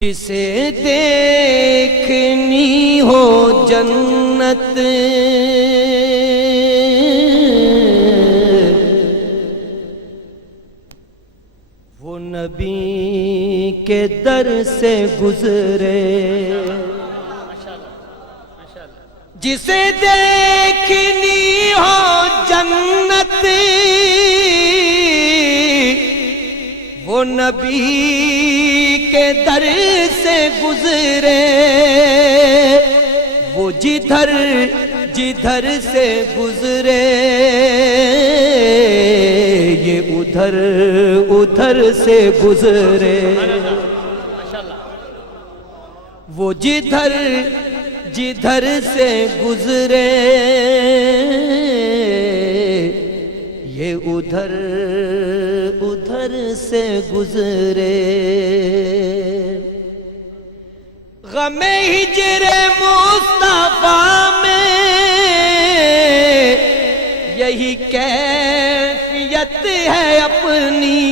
جسے دیکھنی ہو جنت وہ نبی کے در سے گزرے، جسے دیکھنی ہو جنت وہ نبی کے در سے گزرے، وہ جدھر جدھر سے گزرے یہ ادھر ادھر سے گزرے، وہ جدھر جدھر سے گزرے یہ ادھر ادھر سے گزرے۔ غم ہجر مصطفیٰ میں یہی کیفیت ہے اپنی،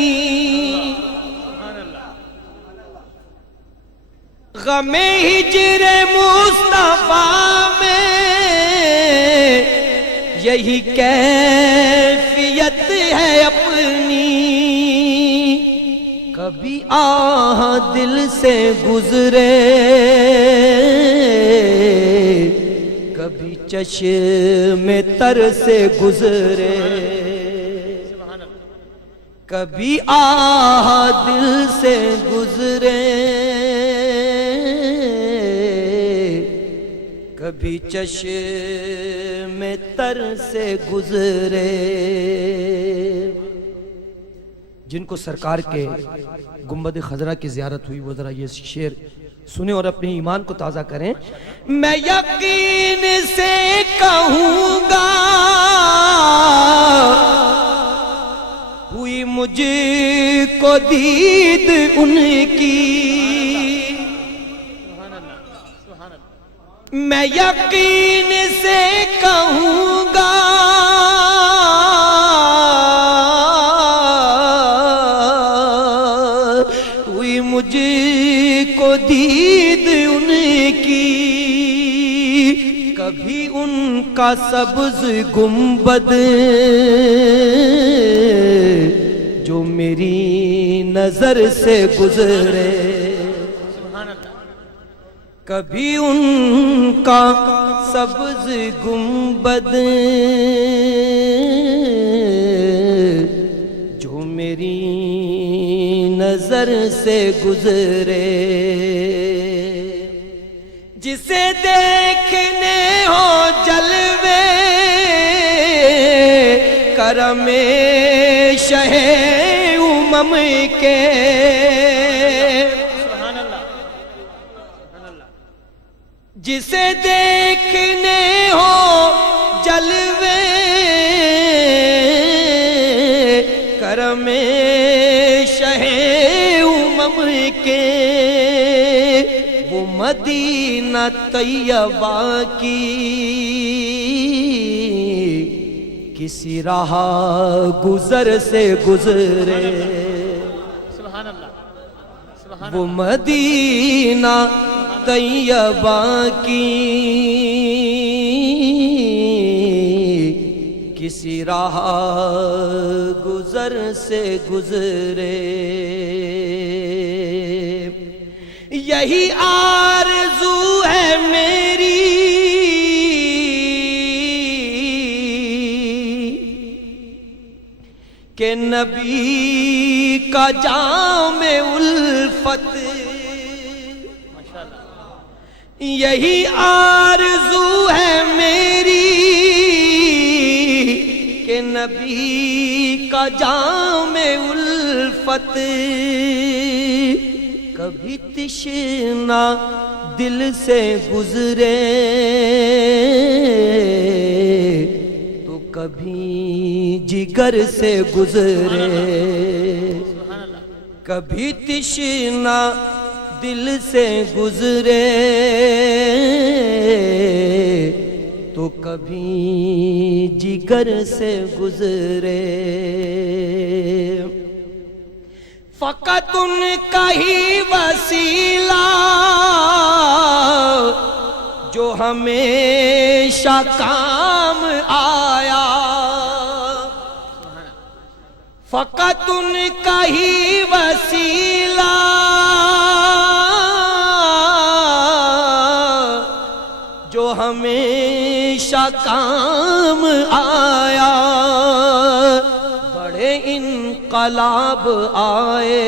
غم ہجر مصطفیٰ میں یہی کیفیت ہے اپنی، کبھی آہ دل سے گزرے کبھی چشم تر سے گزرے، کبھی آہ دل سے گزرے کبھی چشم تر سے گزرے۔ جن کو سرکار کے گنبد خضرا کی زیارت ہوئی وہ ذرا یہ شعر سنیں اور اپنے ایمان کو تازہ کریں۔ میں یقین سے کہوں گا ہوئی مجھ کو دید ان کی، میں یقین سے کہوں گا ہوئی مجھ کو دید ان کی، کبھی ان کا سبز گنبد جو میری نظر سے گزرے، کبھی ان کا سبز گنبد جو میری نظر سے گزرے، جسے دیکھنے ہو جلوے کرم شہ امم کے، جسے دیکھنے ہو جلوے کرم شہ امم کے، وہ مدینہ طیبہ کی کسی راہ گزر سے گزرے، وہ مدینہ طیبہ کی کسی راہ گزر سے گزرے، یہی آرزو ہے میری کہ نبی کا جام الفت، یہی آرزو ہے میری کہ نبی کا جام الفت کبھی تشنا دل سے گزرے تو کبھی جگر سے گزرے، کبھی تشنا دل سے گزرے تو کبھی جگر سے گزرے، فقط ان کا ہی وسیلہ جو ہمیشہ کام آیا، فقط ان کا ہی وسیلہ جو ہمیشہ کام آیا، بڑے انقلاب آئے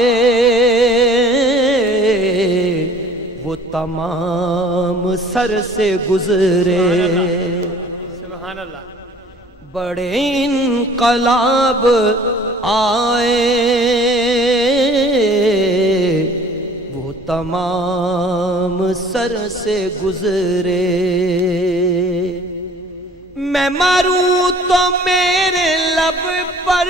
وہ تمام سر سے گزرے، سبحان اللہ، بڑے انقلاب آئے وہ تمام سر سے گزرے۔ میں مروں تو میرے لب پر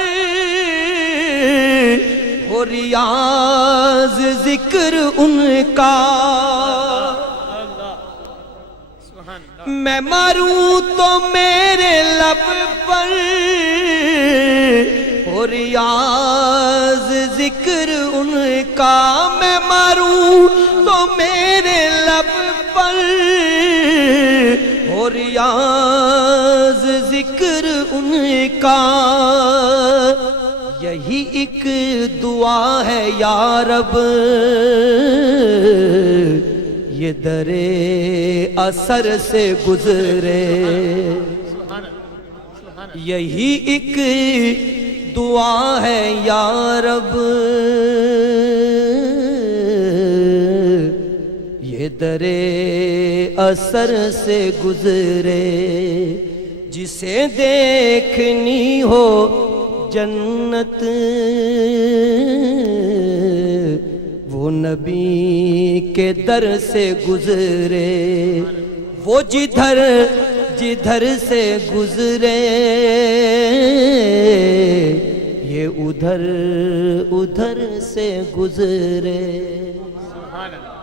ہو ریاض ذکر ان کا، میں مروں تو میرے لب پر ہو ریاض ذکر ان کا، میں مروں تو میرے لب پر ہو ریاض ذکر ان کا، یہی ایک دعا ہے یا رب یہ درے اثر سے گزرے، یہی ایک دعا ہے یا رب یہ درے اثر سے گزرے، جسے دیکھنی ہو جنت وہ نبی کے در سے گزرے، وہ جدھر جدھر سے گزرے یہ ادھر ادھر سے گزرے۔ سبحان اللہ۔